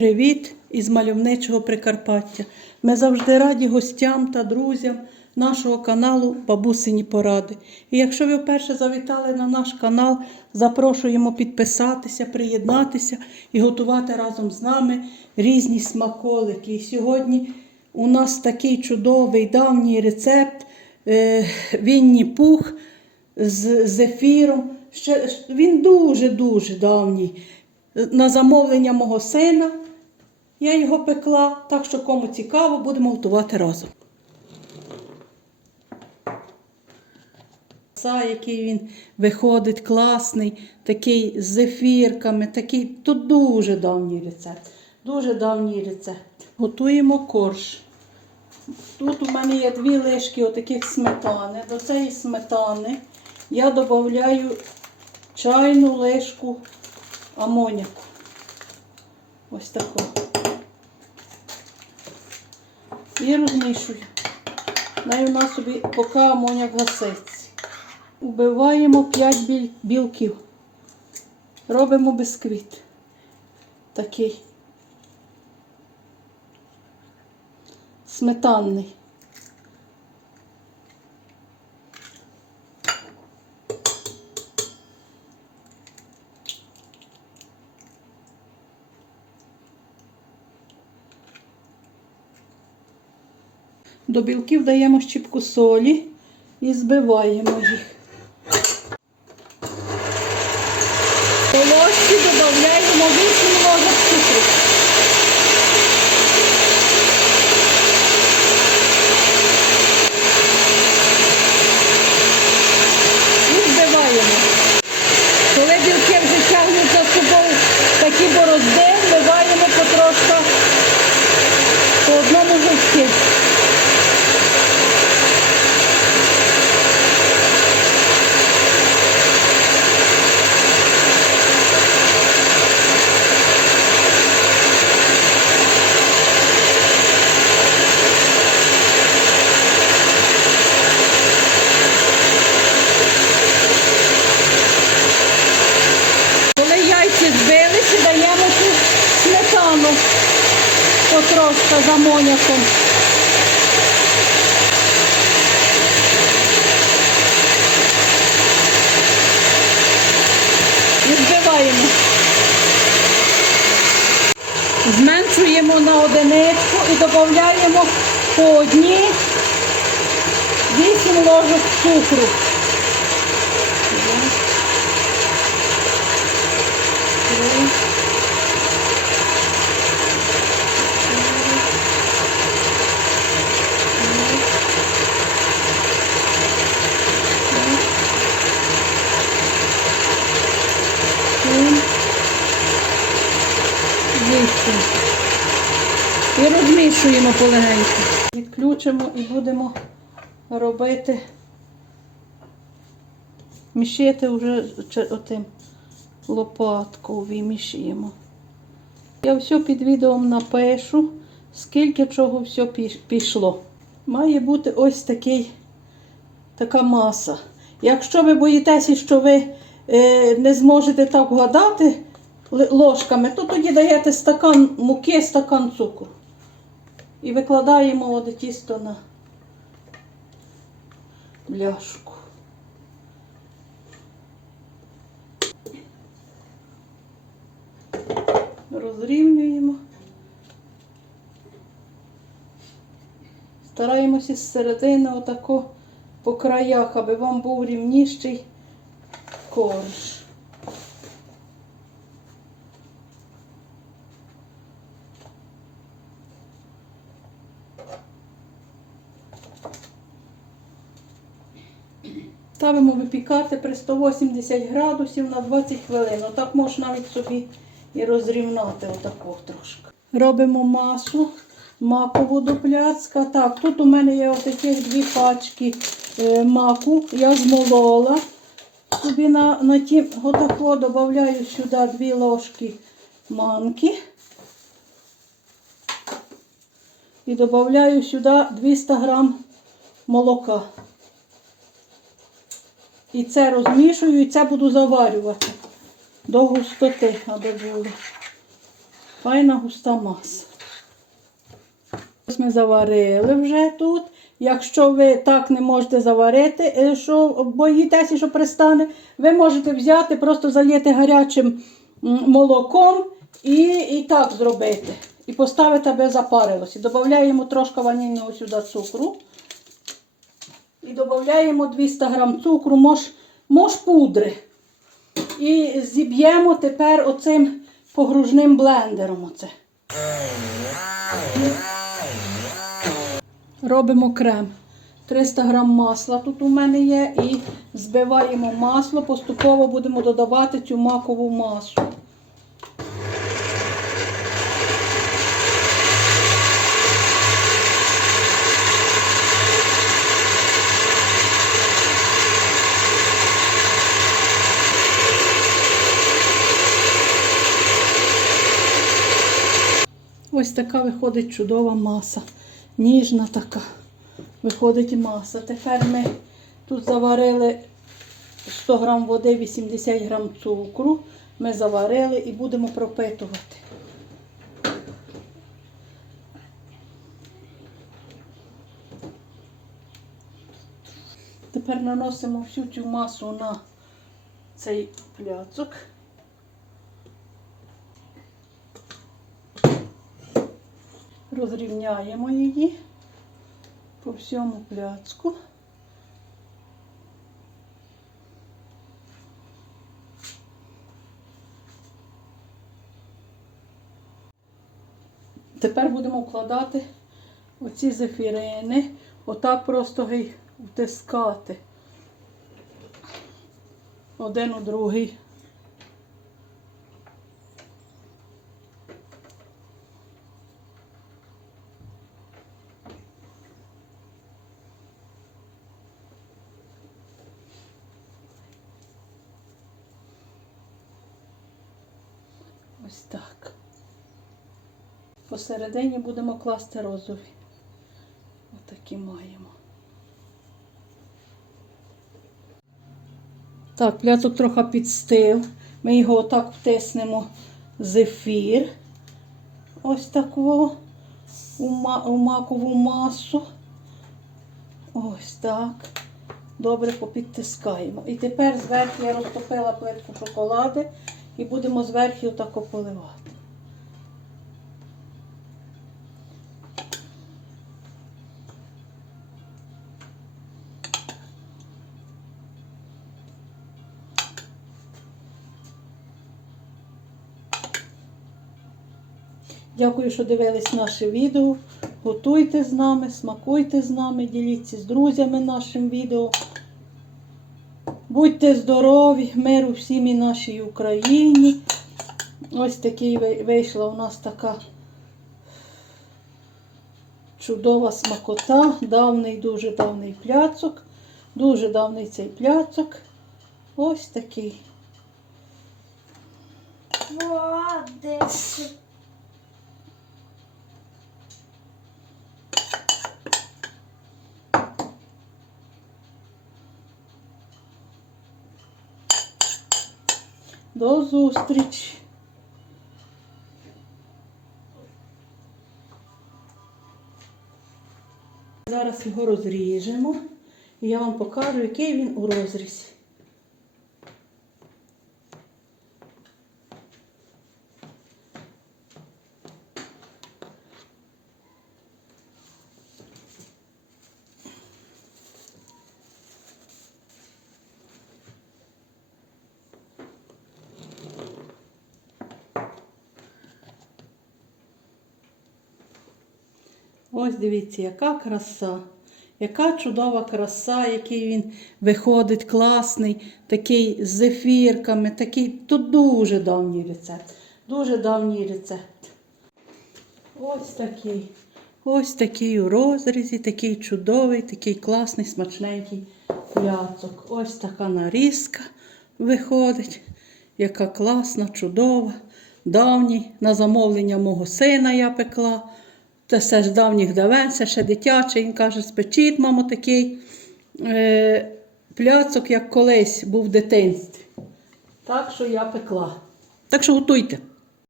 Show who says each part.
Speaker 1: Привіт із мальовничого Прикарпаття. Ми завжди раді гостям та друзям нашого каналу Бабусині Поради. І якщо ви вперше завітали на наш канал, запрошуємо підписатися, приєднатися і готувати разом з нами різні смаколики. І сьогодні у нас такий чудовий давній рецепт е, Вінні Пух з зефіром. Ще, він дуже-дуже давній. На замовлення мого сина я його пекла, так що кому цікаво, будемо готувати разом. Який він виходить класний, такий з зефірками, такий тут дуже давній рецепт. Дуже давній рецепт. Готуємо корж. Тут у мене є дві лишки отаких сметани. До цієї сметани я додаю чайну лишку амоняку. Ось таку. І розмішую. Най у нас собі, поки амоняк гаситься. Убиваємо 5 біль, білків. Робимо бисквіт. Такий. Сметанний. До білків даємо щіпку солі і збиваємо їх. По ложці додаємо 8 ложок цукру. І збиваємо. Коли білки вже тягнуть за собою такі борозди, вливаємо потрошка по одному жовтки. Коли яйця збилися, даємо цю сметану потрошка за моняком. І збиваємо. Зменшуємо на одиничку і додаємо по одній 8 ложок цукру. Три. Розмішуємо полегенько. Відключимо і будемо робити, мішити вже отим лопаткою вимішуємо. Я все під відео напишу, скільки чого все пішло. Має бути ось такий, така маса. Якщо ви боїтеся, що ви е, не зможете так вгадати ложками, то тоді даєте стакан муки, стакан цукру. І викладаємо оде тісто на бляшку. розрівнюємо. Стараємося з середини отако по краях, аби вам був рівніший корж. Ставимо випікати при 180 градусів на 20 хвилин. Отак можна навіть собі і розрівнати отако трошки. Робимо масу макову до пляцка. Так, тут у мене є отакі дві пачки е, маку. Я змолола. Собі на, на ті отако додаю сюди дві ложки манки. І додаю сюди 200 грам молока. І це розмішую, і це буду заварювати до густоти, аби було. Файна густа маса. Ось ми заварили вже тут. Якщо ви так не можете заварити, е, що боїтеся, що пристане, ви можете взяти, просто залити гарячим молоком і, і так зробити. І поставити, аби запарилося. Додаємо трошки ванільного сюди цукру. І додаємо 200 грам цукру, мож, мож пудри. І зіб'ємо тепер оцим погружним блендером. Оце. Робимо крем. 300 грам масла тут у мене є. І збиваємо масло, поступово будемо додавати цю макову масу. Ось така виходить чудова маса. Ніжна така. Виходить маса. Тепер ми тут заварили 100 грам води, 80 грам цукру. Ми заварили і будемо пропитувати. Тепер наносимо всю цю масу на цей пляцок. Розрівняємо її по всьому пляцку. Тепер будемо вкладати оці зефірини, отак просто втискати один у другий. Ось так. Посередині будемо класти розові. Отакі маємо. Так, пляцок трохи підстив. Ми його отак втиснемо зефір. Ось таку у, у макову масу. Ось так. Добре попідтискаємо. І тепер зверху я розтопила плитку шоколади і будемо зверху отако поливати. Дякую, що дивились наше відео. Готуйте з нами, смакуйте з нами, діліться з друзями нашим відео. Будьте здорові, миру всім і нашій Україні. Ось такий вийшла у нас така чудова смакота. Давний, дуже давний пляцок. Дуже давний цей пляцок. Ось такий. До зустрічі! Зараз його розріжемо і я вам покажу, який він у розрізі. Ось дивіться, яка краса, яка чудова краса, який він виходить класний, такий з зефірками, такий. Тут дуже давній рецепт. Дуже давній рецепт. Ось такий. Ось такий у розрізі, такий чудовий, такий класний, смачненький пляцок. Ось така нарізка виходить. Яка класна, чудова. Давній, на замовлення мого сина я пекла. Це все з давніх давен, це ще дитячий. Він каже, спечіть, мамо, такий е, пляцок, як колись був в дитинстві. Так що я пекла. Так що готуйте.